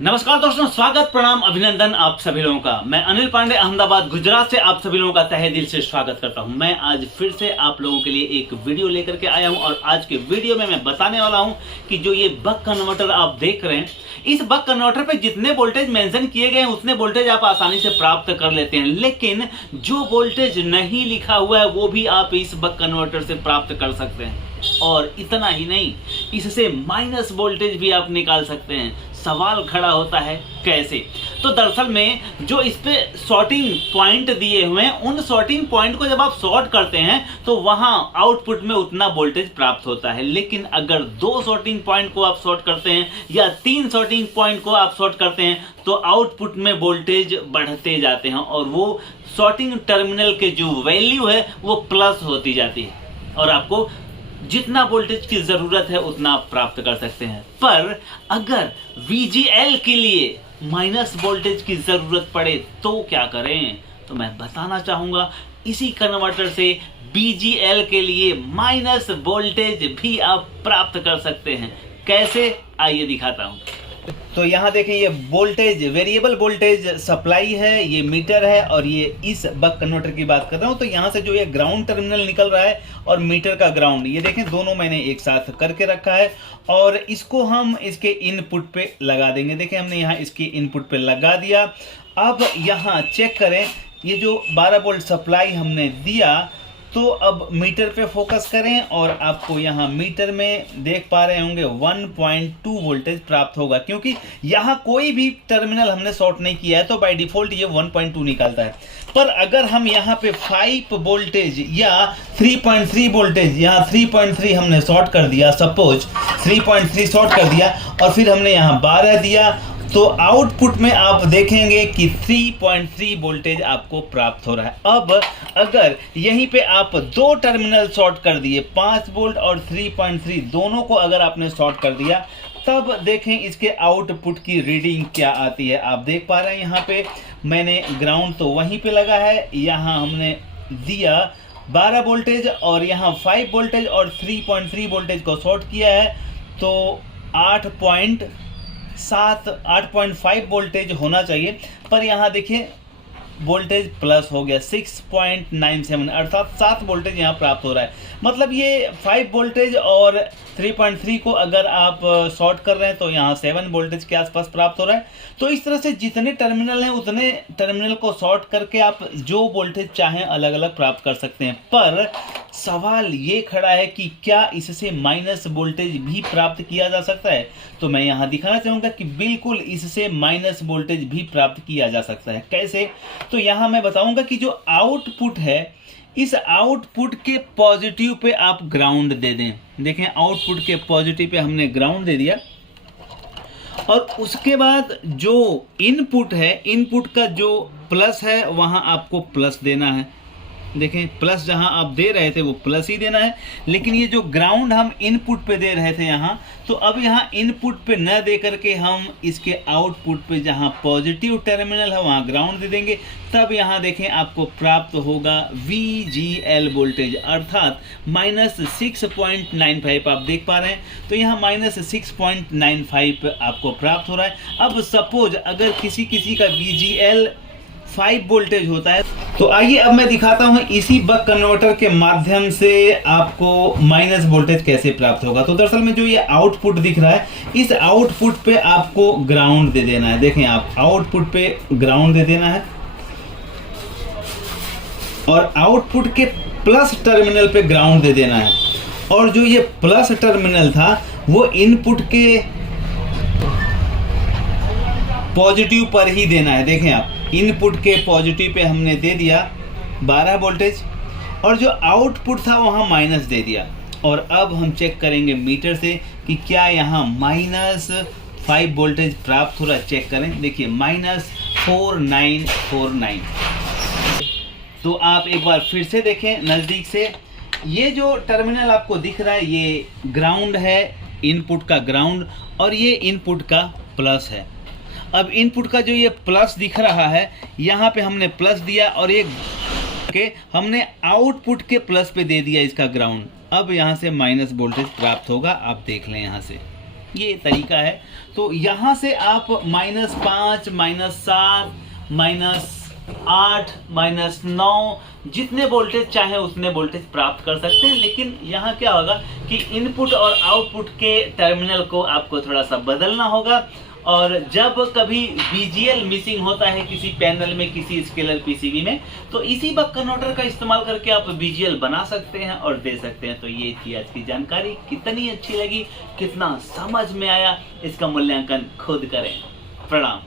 नमस्कार दोस्तों, स्वागत प्रणाम अभिनंदन आप सभी लोगों का। मैं अनिल पांडे अहमदाबाद गुजरात से आप सभी लोगों का तहे दिल से स्वागत करता हूं। मैं आज फिर से आप लोगों के लिए एक वीडियो लेकर के आया हूं और आज के वीडियो में मैं बताने वाला हूं कि जो ये बक कन्वर्टर आप देख रहे हैं, इस बक कन्वर्टर पे जितने वोल्टेज मेंशन किए गए हैं उतने वोल्टेज आप आसानी से प्राप्त कर लेते हैं, लेकिन जो वोल्टेज नहीं लिखा हुआ है वो भी आप इस बक कन्वर्टर से प्राप्त कर सकते हैं। और इतना ही नहीं, इससे माइनस वोल्टेज भी आप निकाल सकते हैं। सवाल खड़ा होता है कैसे? तो दरअसल में जो इस पे सॉर्टिंग पॉइंट दिए हुए हैं, उन सॉर्टिंग पॉइंट को जब आप सॉर्ट करते हैं तो वहां आउटपुट में उतना वोल्टेज प्राप्त होता है। लेकिन अगर 2 सॉर्टिंग पॉइंट को आप सॉर्ट करते हैं या 3 सॉर्टिंग पॉइंट को आप सॉर्ट करते हैं तो आउटपुट में वोल्टेज बढ़ते जाते हैं और वो सॉर्टिंग टर्मिनल के जो वैल्यू है वो प्लस होती जाती है और आपको जितना वोल्टेज की जरूरत है उतना आप प्राप्त कर सकते हैं। पर अगर VGL के लिए माइनस वोल्टेज की जरूरत पड़े तो क्या करें? तो मैं बताना चाहूंगा, इसी कन्वर्टर से VGL के लिए माइनस वोल्टेज भी आप प्राप्त कर सकते हैं। कैसे? आइए दिखाता हूं। तो यहाँ देखें, ये वोल्टेज वेरिएबल वोल्टेज सप्लाई है, ये मीटर है और ये इस बक कन्वर्टर की बात कर रहा हूँ। तो यहाँ से जो ये ग्राउंड टर्मिनल निकल रहा है और मीटर का ग्राउंड, ये देखें दोनों मैंने एक साथ करके रखा है और इसको हम इसके इनपुट पे लगा देंगे। देखें हमने यहाँ इसके इनपुट पे लगा दिया। अब यहाँ चेक करें, ये जो 12 वोल्ट सप्लाई हमने दिया, तो अब मीटर पे फोकस करें और आपको यहाँ मीटर में देख पा रहे होंगे 1.2 वोल्टेज प्राप्त होगा, क्योंकि यहाँ कोई भी टर्मिनल हमने शॉर्ट नहीं किया है तो बाय डिफॉल्ट ये 1.2 निकालता है। पर अगर हम यहाँ पे 5 वोल्टेज या 3.3 वोल्टेज, यहाँ 3.3 हमने शॉर्ट कर दिया, सपोज 3.3 शॉर्ट कर दिया और फिर हमने यहाँ 12 दिया, तो आउटपुट में आप देखेंगे कि 3.3 वोल्टेज आपको प्राप्त हो रहा है। अब अगर यहीं पे आप 2 टर्मिनल शॉर्ट कर दिए, 5 वोल्ट और 3.3 दोनों को अगर आपने शॉर्ट कर दिया, तब देखें इसके आउटपुट की रीडिंग क्या आती है। आप देख पा रहे हैं यहाँ पे मैंने ग्राउंड तो वहीं पे लगा है, यहाँ हमने दिया 12 वोल्टेज और यहाँ 5 वोल्टेज और 3.3 वोल्टेज को शॉर्ट किया है, तो 8.5 वोल्टेज होना चाहिए। पर यहाँ देखिए वोल्टेज प्लस हो गया 6.97, अर्थात 7 वोल्टेज यहाँ प्राप्त हो रहा है। मतलब ये 5 वोल्टेज और 3.3 को अगर आप शॉर्ट कर रहे हैं तो यहाँ 7 वोल्टेज के आसपास प्राप्त हो रहा है। तो इस तरह से जितने टर्मिनल हैं उतने टर्मिनल को शॉर्ट करके आप जो वोल्टेज चाहें अलग अलग प्राप्त कर सकते हैं। पर सवाल ये खड़ा है कि क्या इससे माइनस वोल्टेज भी प्राप्त किया जा सकता है? तो मैं यहाँ दिखाना चाहूँगा कि बिल्कुल इससे माइनस वोल्टेज भी प्राप्त किया जा सकता है। कैसे? तो यहाँ मैं बताऊँगा कि जो आउटपुट है, इस आउटपुट के पॉजिटिव पे आप ग्राउंड दे दें। देखें आउटपुट के पॉजिटिव पे हमने ग्राउंड दे दिया और उसके बाद जो इनपुट है, इनपुट का जो प्लस है वहाँ आपको प्लस देना है। देखें प्लस जहां आप दे रहे थे वो प्लस ही देना है, लेकिन ये जो ग्राउंड हम इनपुट पे दे रहे थे यहाँ, तो अब यहाँ इनपुट पे न दे करके हम इसके आउटपुट पे जहां पॉजिटिव टर्मिनल है वहां ग्राउंड दे देंगे। तब यहाँ देखें आपको प्राप्त होगा VGL वोल्टेज, अर्थात -6.95 आप देख पा रहे हैं। तो यहाँ -6.95 आपको प्राप्त हो रहा है। अब सपोज अगर किसी का VGL 5 वोल्टेज होता है, तो आइए अब मैं दिखाता हूं इसी बक कन्वर्टर के माध्यम से आपको माइनस वोल्टेज कैसे प्राप्त होगा। तो दरअसल में जो ये आउटपुट दिख रहा है, इस आउटपुट पे आपको ग्राउंड दे देना है। देखें आप आउटपुट पे ग्राउंड दे देना है और आउटपुट के प्लस टर्मिनल पे ग्राउंड दे देना है, और जो ये प्लस टर्मिनल था वो इनपुट के पॉजिटिव पर ही देना है। देखें आप इनपुट के पॉजिटिव पे हमने दे दिया 12 वोल्टेज और जो आउटपुट था वहाँ माइनस दे दिया। और अब हम चेक करेंगे मीटर से कि क्या यहाँ -5 वोल्टेज प्राप्त हो रहा है। चेक करें, देखिए -4949। तो आप एक बार फिर से देखें नज़दीक से, ये जो टर्मिनल आपको दिख रहा है ये ग्राउंड है, इनपुट का ग्राउंड, और ये इनपुट का प्लस है। अब इनपुट का जो ये प्लस दिख रहा है, यहाँ पे हमने प्लस दिया और ये हमने आउटपुट के प्लस पे दे दिया इसका ग्राउंड। अब यहाँ से माइनस वोल्टेज प्राप्त होगा, आप देख लें यहाँ से। ये तरीका है। तो यहाँ से आप -5, -7, -8, -9 जितने वोल्टेज चाहे उतने वोल्टेज प्राप्त कर सकते हैं। लेकिन यहाँ क्या होगा कि इनपुट और आउटपुट के टर्मिनल को आपको थोड़ा सा बदलना होगा। और जब कभी बीजीएल मिसिंग होता है किसी पैनल में, किसी स्केलर पीसीबी में, तो इसी बक कन्वर्टर का इस्तेमाल करके आप बीजीएल बना सकते हैं और दे सकते हैं। तो ये थी आज की जानकारी। कितनी अच्छी लगी, कितना समझ में आया, इसका मूल्यांकन खुद करें। प्रणाम।